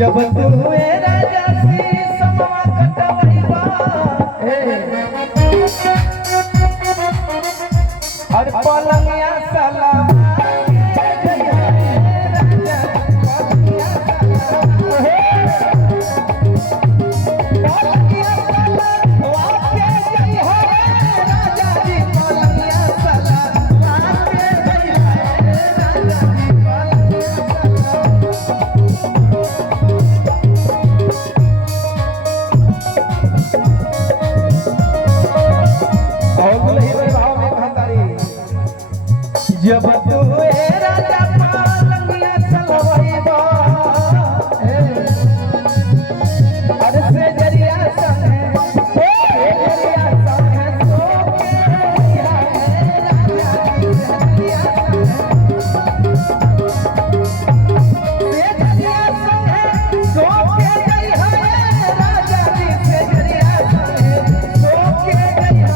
जब तू ए राजा सी समवा कटवैबा और पलंगिया सलाम जब तू ए राजा पलंगिया चलवैबा अरे से जरिया संगे जरिया संगे सो के रहिया राजा जरिया से जरिया संगे सो के रहिया राजा जी से जरिया संगे सो के रहिया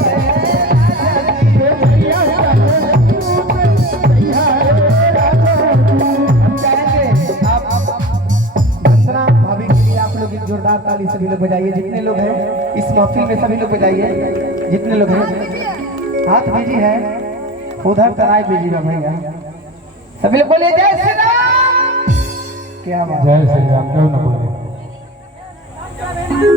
जोरदार ताली सभी लोग बजाइए। जितने लोग हैं इस महफिल में सभी लोग बजाइए। जितने लोग हैं हाथ बिजी है उधर तराई बिजी है भैया। सभी लोग बोलिए जय श्री राम। क्या बात, जय श्री राम। क्यों ना बोले।